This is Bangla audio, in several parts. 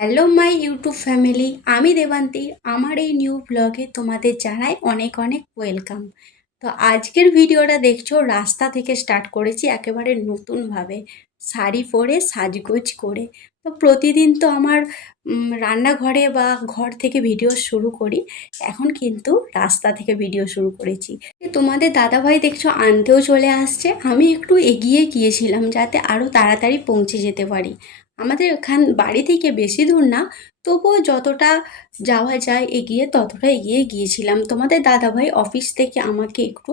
হ্যালো মাই ইউটিউব ফ্যামিলি আমি দেবান্তি। আমার এই নিউ ব্লগে তোমাদের জানাই অনেক অনেক ওয়েলকাম তো আজকের ভিডিওটা দেখছ, রাস্তা থেকে স্টার্ট করেছি একেবারে নতুনভাবে। শাড়ি পরে, সাজগোজ করে। তো প্রতিদিন তো আমার রান্নাঘরে বা ঘর থেকে ভিডিও শুরু করি। এখন কিন্তু রাস্তা থেকে ভিডিও শুরু করেছি। তোমাদের দাদাভাই দেখছ আনতেও চলে আসছে। আমি একটু এগিয়ে গিয়েছিলাম যাতে আরও তাড়াতাড়ি পৌঁছে যেতে পারি। আমাদের এখান বাড়ি থেকে বেশি দূর না, তবুও যতটা যাওয়া যায় এগিয়ে ততটা এগিয়ে গিয়েছিলাম। তোমাদের দাদাভাই অফিস থেকে আমাকে একটু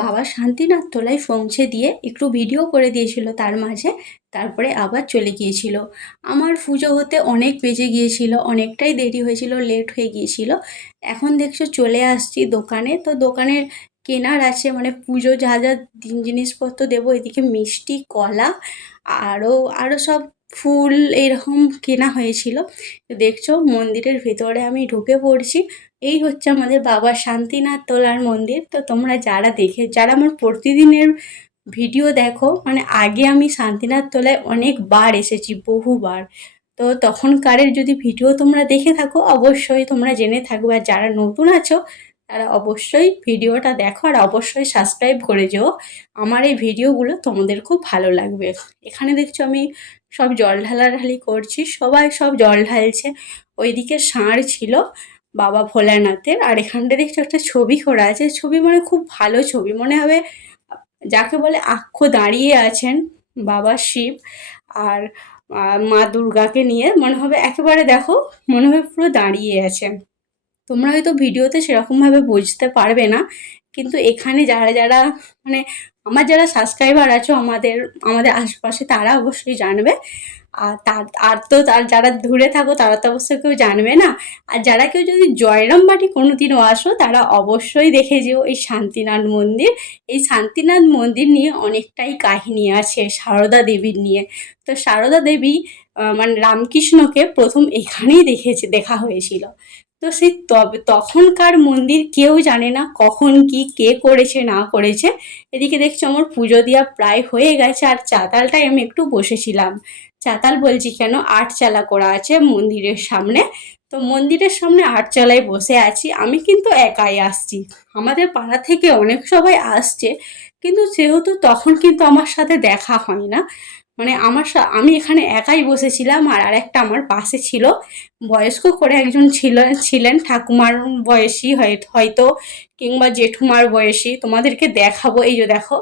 বাবা শান্তিনাথ তোলায় পৌঁছে দিয়ে একটু ভিডিও করে দিয়েছিল তার মাঝে, তারপরে আবার চলে গিয়েছিল। আমার পুজো হতে অনেক বেজে গিয়েছিল, অনেকটাই দেরি হয়েছিল লেট হয়ে গিয়েছিল। এখন দেখছ চলে আসছি দোকানে, তো দোকানের কেনার আছে মানে পুজো, যা যা জিনিসপত্র দেবো, এদিকে মিষ্টি, কলা আরও আরও সব ফুল এরকম কেনা হয়েছিল। দেখছ, মন্দিরের ভেতরে আমি ঢুকে পড়ছি। এই হচ্ছে আমাদের বাবা শান্তিনাথ তোলার মন্দির। তো তোমরা যারা দেখে, যারা আমার প্রতিদিনের ভিডিও দেখো মানে আগে আমি শান্তিনাথ তোলায় অনেকবার এসেছি, বহুবার। তো তখনকারের যদি ভিডিও তোমরা দেখে থাকো, অবশ্যই তোমরা জেনে থাকবে। আর যারা নতুন আছো, তারা অবশ্যই ভিডিওটা দেখো আর অবশ্যই সাবস্ক্রাইব করে যেও। আমার এই ভিডিওগুলো তোমাদের খুব ভালো লাগবে। এখানে দেখছ আমি সব জল ঢালাঢালি করছি, সবাই সব জল ঢালছে। ওইদিকে ষাঁড় ছিল বাবা ভোলানাথের, আর এখানটা দেখছি একটা ছবি করা আছে। ছবি মানে খুব ভালো ছবি, মনে হবে যাকে বলে আক্ষ দাঁড়িয়ে আছেন বাবা শিব আর মা দুর্গাকে নিয়ে। মনে হবে একেবারে দেখো, মনে হবে পুরো দাঁড়িয়ে আছে। তোমরা হয়তো ভিডিওতে সেরকমভাবে বুঝতে পারবে না, কিন্তু এখানে যারা যারা মানে আমার যারা সাবস্ক্রাইবার আছো, আমাদের আমাদের আশপাশে তারা অবশ্যই জানবে। আর তার, আর তো তার, যারা দূরে থাকো, তারা তো অবশ্যই কেউ জানবে না। আর যারা কেউ যদি জয়রামবাটি কোনো দিনও আসো, তারা অবশ্যই দেখে যেও এই শান্তিনাথ মন্দির। এই শান্তিনাথ মন্দির নিয়ে অনেকটাই কাহিনী আছে সারদা দেবীর নিয়ে। তো সারদা দেবী মানে রামকৃষ্ণকে প্রথম এখানেই দেখেছে, দেখা হয়েছিল। তো সেই তবে, তখনকার মন্দির কেউ জানে না কখন কি, কে করেছে, না করেছে। এদিকে দেখছ আমার পুজো দেওয়া প্রায় হয়ে গেছে, আর চাতালটায় আমি একটু বসেছিলাম। চাতাল বলছি কেন? আটচালা করা আছে মন্দিরের সামনে। তো মন্দিরের সামনে আটচালায় বসে আছি। আমি কিন্তু একাই আসছি। আমাদের পাড়া থেকে অনেক সবাই আসছে। কিন্তু সেহেতু তখন কিন্তু আমার সাথে দেখা হয় না। মানে আমার আমি এখানে একাই বসেছিলাম আর আরেকটা আমার পাশে ছিল। বয়স্ক করে একজন ছিল, ছিলেন, ঠাকুমার বয়সী হয়- হয়তো, কিংবা জেঠুমার বয়সী। তোমাদেরকে দেখাবো, এই যে দেখো,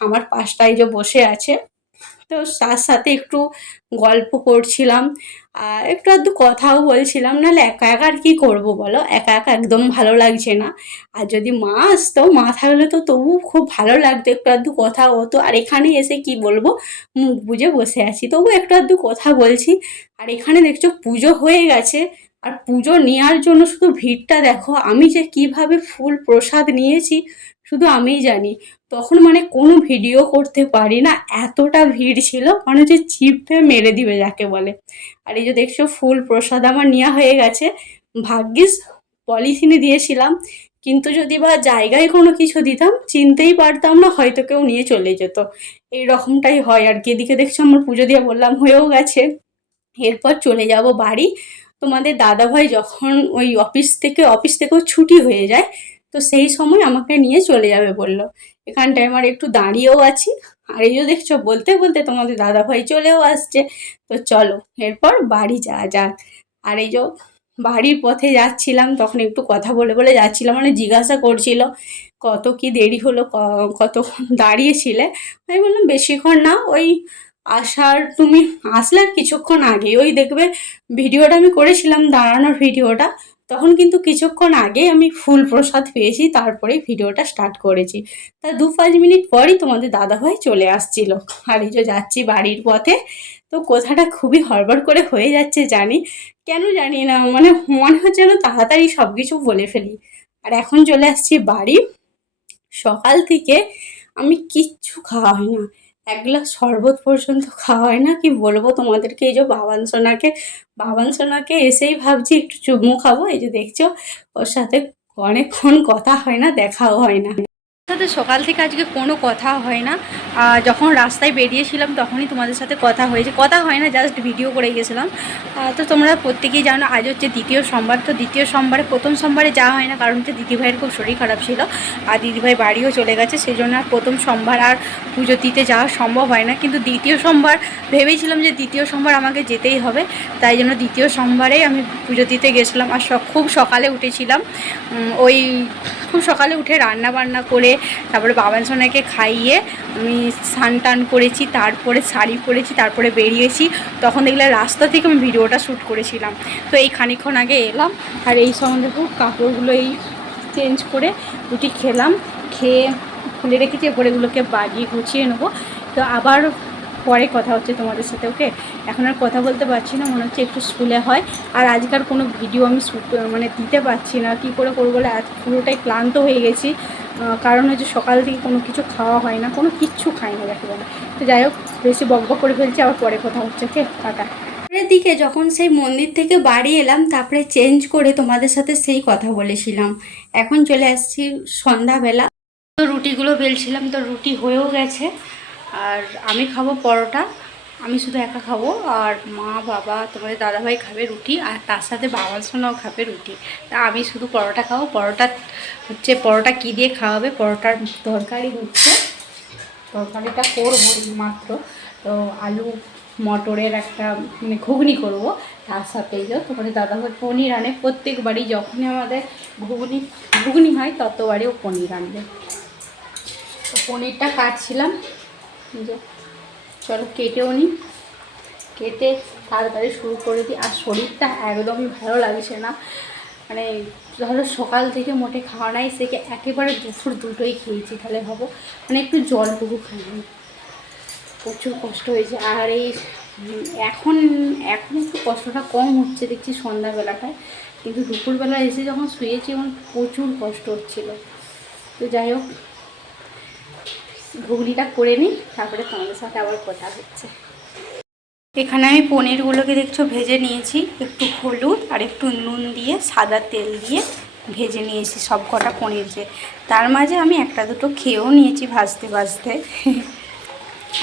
আমার পাশটা এই যে বসে আছে। তো তার সাথে একটু গল্প করছিলাম। একটু আধটু কথাও বলছিলাম, নাহলে একা একা আর কী করব বলো? একা একা একদম ভালো লাগছে না। আর যদি মা আসতো, মা থাকলে তো তবু খুব ভালো লাগতো একটু আধটু কথা হতো আর এখানে এসে কি বলব? মুখ বুজে বসে আছি। তবু একটু আধটু কথা বলছি। আর এখানে দেখছ পুজো হয়ে গেছে। আর পুজো নেওয়ার জন্য শুধু ভিড়টা দেখো। আমি যে কীভাবে ফুল প্রসাদ নিয়েছি শুধু আমিই জানি, তখন মানে কোনো ভিডিও করতে পারি না, এতটা ভিড় ছিল মানে যে চিপে মেরে দিবে যাকে বলে। আর এই যে দেখছ, ফুল প্রসাদ আমার নেওয়া হয়ে গেছে। ভাগ্যিস পলিথিনে দিয়েছিলাম, কিন্তু যদি বা জায়গায় কোনো কিছু দিতাম, চিনতেই পারতাম না, হয়তো কেউ নিয়ে চলে যেত। এই রকমটাই হয়। আর কি এদিকে দেখছ, আমার পুজো দিয়ে বললাম, হয়েও গেছে। এরপর চলে যাব বাড়ি। তোমাদের দাদাভাই যখন ওই অফিস থেকে অফিস থেকেও ছুটি হয়ে যায় তো সেই সময় আমাকে নিয়ে চলে যাবে বলল। এখানটায় আমার একটু দাঁড়িয়েও আছি। আর এই যে দেখছ, বলতে বলতে তোমাদের দাদাভাই চলেও আসছে। তো চলো, এরপর বাড়ি যাওয়া যাক। আর এই যে বাড়ির পথে যাচ্ছিলাম, তখন একটু কথা বলে বলে যাচ্ছিলাম। মানে জিজ্ঞাসা করছিল, কত কি দেরি হলো কতক্ষণ দাঁড়িয়েছিলে? আমি বললাম, বেশিক্ষণ না, ওই আসার, তুমি আসলে আর কিছুক্ষণ আগে ওই দেখবে, ভিডিওটা আমি করেছিলাম, দাঁড়ানোর ভিডিওটা। তখন কিন্তু কিছুক্ষণ আগে আমি ফুল প্রসাদ পেয়েছি তারপরে ভিডিওটা স্টার্ট করেছি। তা দু পাঁচ মিনিট পরই তোমাদের দাদাভাই চলে আসছিল। আর এই যে যাচ্ছি বাড়ির পথে, তো কথাটা খুবই হড়বড় করে হয়ে যাচ্ছে জানি। কেন জানি না মানে মনে হচ্ছে যেন তাড়াতাড়ি সব কিছু বলে ফেলি। আর এখন চলে আসছি বাড়ি। সকাল থেকে আমি কিচ্ছু খাওয়া হয় না। এক গ্লাস শরবত পর্যন্ত খাওয়া হয় না, কি বলব তোমাদেরকে? এই যে বাবান সোনাকে বাবান সোনাকে এসেই ভাবছি একটু চুমু খাব। এই যে দেখছ, ওর সাথে অনেকক্ষণ কথা হয় না, দেখাও হয় না। সাথে সকাল থেকে আজকে কোনো কথা হয় না। আহ, যখন রাস্তায় বেরিয়েছিলাম তখনই তোমাদের সাথে কথা হয়েছে। কথা হয় না জাস্ট ভিডিও করে গেছিলাম। তো তোমরা প্রত্যেকেই জানো আজ হচ্ছে দ্বিতীয় সোমবার। তো দ্বিতীয় সোমবারে প্রথম সোমবারে যাওয়া হয় না কারণ হচ্ছে দিদিভাইয়ের খুব শরীর খারাপ ছিল। আর দিদিভাই বাড়িও চলে গেছে সেই জন্য আর প্রথম সোমবার আর পুজো দিতে যাওয়া সম্ভব হয় না। কিন্তু দ্বিতীয় সোমবার ভেবেছিলাম যে দ্বিতীয় সোমবার আমাকে যেতেই হবে। তাই জন্য দ্বিতীয় সোমবারেই আমি পুজো দিতে গেছিলাম। আর খুব সকালে উঠেছিলাম। ওই খুব সকালে উঠে রান্না বান্না করে তারপরে বাবার সোনাকে খাইয়ে আমি স্নান টান করেছি, তারপরে শাড়ি পরেছি, তারপরে বেরিয়েছি। তখন দেখলে রাস্তা থেকে আমি ভিডিওটা শ্যুট করেছিলাম। তো এই খানিক্ষণ আগে এলাম আর এই সময় দেখো কাপড়গুলো এই চেঞ্জ করে রুটি খেলাম, খেয়ে খুলে রেখেছি, এরপরে এগুলোকে বাগিয়ে গুছিয়ে নেব। তো আবার পরে কথা হচ্ছে তোমাদের সাথে ওকে এখন আর কথা বলতে পারছি না, মনে হচ্ছে একটু স্কুলে হয়। আর আজকাল কোনো ভিডিও আমি মানে দিতে পারছি না, কী করে করব বলে আজ পুরোটাই ক্লান্ত হয়ে গেছি। কারণ হচ্ছে সকাল থেকে কোনো কিছু খাওয়া হয় না, কোনো কিচ্ছু খাই না যাকে বলে তো যাই হোক, বেশি বক করে ফেলছি, আবার পরে কথা হচ্ছে ওকে টাটা। দিকে যখন সেই মন্দির থেকে বাড়ি এলাম, তারপরে চেঞ্জ করে তোমাদের সাথে সেই কথা বলেছিলাম। এখন চলে আসছি সন্ধ্যাবেলা। তো রুটিগুলো বেলছিলাম, তো রুটি হয়েও গেছে। আর আমি খাব পরোটা, আমি শুধু একা খাব আর মা, বাবা তোমাদের দাদাভাই খাবে রুটি আর তার সাথে বাবা সোনাও খাবে রুটি। তা আমি শুধু পরোটা খাব, পরোটা হচ্ছে পরোটা কী দিয়ে খাওয়াবে, পরোটার তরকারি হচ্ছে, তরকারিটা করব মাত্র। তো আলু মটরের একটা মানে ঘুগনি করব, তার সাথে এই যে তোমাদের দাদাভাই পনির আনে। প্রত্যেকবারই যখনই আমাদের ঘুগনি ঘুগনি হয়, ততবারই ও পনির আনবে। তো পনিরটা কাটছিলাম যে, চলো কেটেও নিই কেটে তাড়াতাড়ি শুরু করে দিই। আর শরীরটা একদমই ভালো লাগছে না। মানে ধরো সকাল থেকে মোটে খাওয়া নাই সেকে একেবারে দুপুর দুটোই খেয়েছি, তাহলে ভাবো। মানে একটু জলটুকু খাইনি। প্রচুর কষ্ট হয়েছে। আর এই এখন এখন একটু কষ্টটা কম হচ্ছে, দেখছি সন্ধ্যাবেলাটায়। কিন্তু দুপুরবেলা এসে যখন শুয়েছি তখন প্রচুর কষ্ট হচ্ছিল। তো যাই হোক ঘুগনিটা করে নিই, তারপরে তোমাদের সাথে আবার কথা হচ্ছে। এখানে আমি পনিরগুলোকে দেখছ ভেজে নিয়েছি, একটু হলুদ আর একটু নুন দিয়ে, সাদা তেল দিয়ে ভেজে নিয়েছি সব কটা পনিরকে। তার মাঝে আমি একটা দুটো খেয়েও নিয়েছি ভাজতে ভাজতে।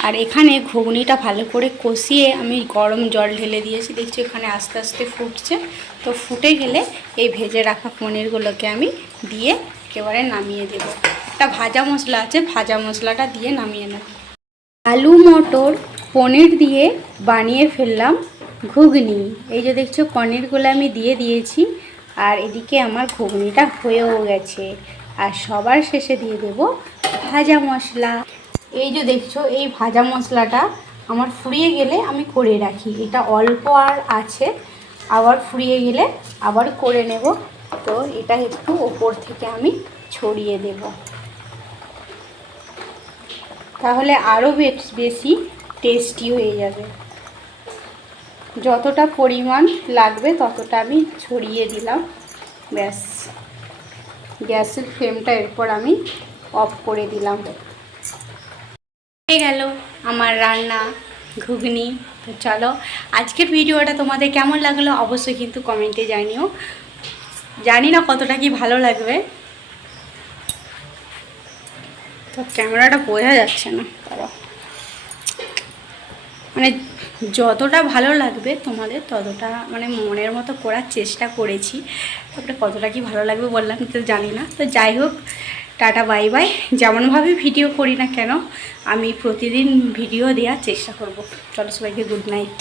আর এখানে ঘুগনিটা ভালো করে কষিয়ে আমি গরম জল ঢেলে দিয়েছি, দেখছি এখানে আস্তে আস্তে ফুটছে। তো ফুটে গেলে এই ভেজে রাখা পনিরগুলোকে আমি দিয়ে একেবারে নামিয়ে দেব। একটা ভাজা মশলা আছে, ভাজা মশলাটা দিয়ে নামিয়ে নেব আলু, মটর, পনির দিয়ে বানিয়ে ফেললাম ঘুগনি। এই যে দেখছ, পনিরগুলো আমি দিয়ে দিয়েছি, আর এদিকে আমার ঘুগনিটা হয়েও গেছে। আর সবার শেষে দিয়ে দেব ভাজা মশলা। এই যে দেখছ, এই ভাজা মশলাটা আমার ফুরিয়ে গেলে আমি করে রাখি। এটা অল্প আর আছে, আবার ফুরিয়ে গেলে আবার করে নেব। তো এটা একটু ওপর থেকে আমি ছড়িয়ে দেবো। তাহলে আরও বেশ টেস্টি হয়ে যাবে। যতটা পরিমাণ লাগবে ততটা আমি ছড়িয়ে দিলাম। ব্যাস। গ্যাসের ফ্লেমটা এরপর আমি অফ করে দিলাম। হয়ে গেল আমার রান্না, ঘুগনি। তো চলো, আজকের ভিডিওটা তোমাদের কেমন লাগল অবশ্যই কিন্তু কমেন্টে জানিও। জানি না কতটা কি ভালো লাগবে। তো ক্যামেরাটা বোঝা যাচ্ছে না মানে যতটা ভালো লাগবে তোমাদের, ততটা মানে মনের মতো করার চেষ্টা করেছি। তারপরে কতটা কি ভালো লাগবে বললাম, তো জানি না। তো যাই হোক, টাটা, বাই বাই। যেমনভাবে ভিডিও করি না কেন, আমি প্রতিদিন ভিডিও দেওয়ার চেষ্টা করব। চলো সবাইকে গুড নাইট।